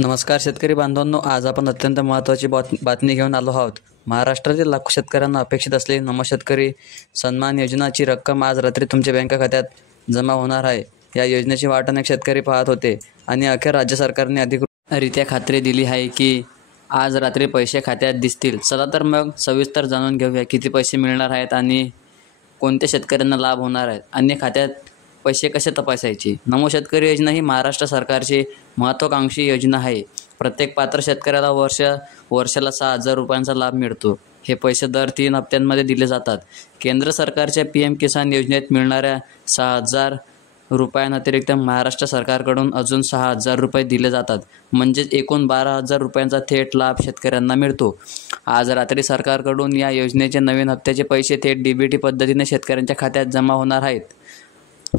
नमस्कार शेतकरी बांधवांनो, आज आपण अत्यंत महत्त्वाची बातमी घेऊन आलो आहोत। महाराष्ट्रातील लाखो शेतकऱ्यांना अपेक्षित असलेली नमो शेतकरी सन्मान योजनाची रक्कम आज रात्री तुमच्या बँक खात्यात जमा होणार आहे। या योजनेची वाट अनेक शेतकरी पाहत होते आणि अखेर राज्य सरकारने अधिकृतरित्या खात्री दिली आहे की आज रात्री पैसे खात्यात दिसतील। चला तर मग सविस्तर जाणून घेऊया किती पैसे मिळणार आहेत आणि कोणत्या शेतकऱ्यांना लाभ होणार आहेत आणि खात्यात पैसे कसे तपासायचे। नमो शेतकरी योजना ही महाराष्ट्र सरकारची महत्त्वाकांक्षी योजना आहे। प्रत्येक पात्र शेतकऱ्याला वर्षाला 6,000 रुपयांचा लाभ मिळतो। हे पैसे दर 3 हप्त्यांमध्ये दिले जातात। केंद्र सरकारच्या PM किसान योजनेत मिळणाऱ्या 6,000 रुपयांव्यतिरिक्त महाराष्ट्र सरकारकडून अजून 6,000 रुपये दिले जातात, म्हणजेच एकूण 12,000 रुपयांचा थेट लाभ शेतकऱ्यांना मिळतो। आज रात्री सरकारकडून या योजनेचे नवीन हप्त्याचे पैसे थेट DBT पद्धतीने शेतकऱ्यांच्या खात्यात जमा होणार आहेत।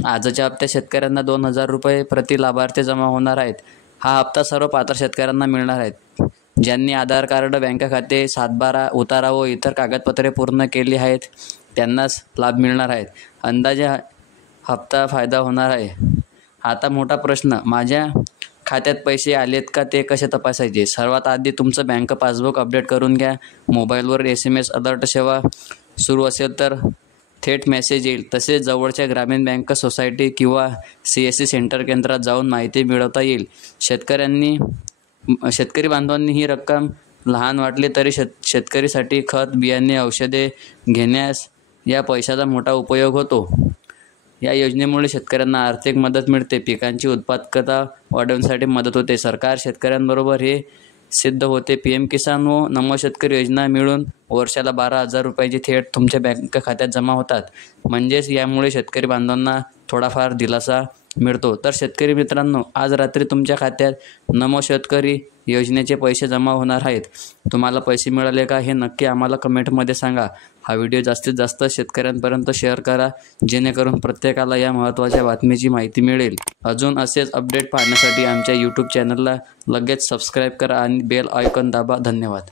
आजच्या हप्त्यात शेतकऱ्यांना 2,000 रुपये प्रति लाभार्थी जमा होणार आहेत। हा हप्ता सर्व पात्र शेतकऱ्यांना मिळणार आहेत ज्यांनी आधार कार्ड, बँक खाते, 7/12 उतारा व इतर कागदपत्रे पूर्ण केली आहेत, त्यांनाच लाभ मिळणार आहेत। अंदाजे हप्ता फायदा होणार आहे। आता मोठा प्रश्न, माझ्या खात्यात पैसे आलेत का ते कसे तपासायचे? सर्वात आधी तुमचं बँक पासबुक अपडेट करून घ्या। मोबाईलवर SMS अलर्ट सेवा सुरू असेल तर थेट मेसेज येईल। तसेच जवळच्या ग्रामीण बँक, सोसायटी किंवा CSC सेंटर केंद्रात जाऊन माहिती मिळवता येईल। शेतकरी बांधवांनी ही रक्कम लहान वाटली तरी शेतकरीसाठी खत, बियाणे, औषधे घेण्यास या पैशाचा मोठा उपयोग होतो। या योजनेमुळे शेतकऱ्यांना आर्थिक मदत मिळते, पिकांची उत्पादकता वाढवण्यासाठी मदत होते, सरकार शेतकऱ्यांबरोबर हे सिद्ध होते। PM किसान व नमो शेतकरी योजना मिळून वर्षाला 12,000 रुपयाची थेट तुमच्या बँक खात्यात जमा होतात, म्हणजेच यामुळे शेतकरी बांधवांना थोडाफार दिलासा मिळतो। तर शेतकरी मित्रांनो, आज रात्री तुमच्या खात्यात नमो शेतकरी योजनेचे पैसे जमा होणार आहेत। तुम्हाला पैसे मिळाले का हे नक्की आम्हाला कमेंटमध्ये सांगा। हा व्हिडिओ जास्तीत जास्त शेतकऱ्यांपर्यंत शेअर करा, जेणेकरून प्रत्येकाला या महत्त्वाच्या बातमीची माहिती मिळेल। अजून असेच अपडेट पाहण्यासाठी आमच्या YouTube चॅनलला लगेच सबस्क्राईब करा आणि बेल आयकॉन दाबा। धन्यवाद।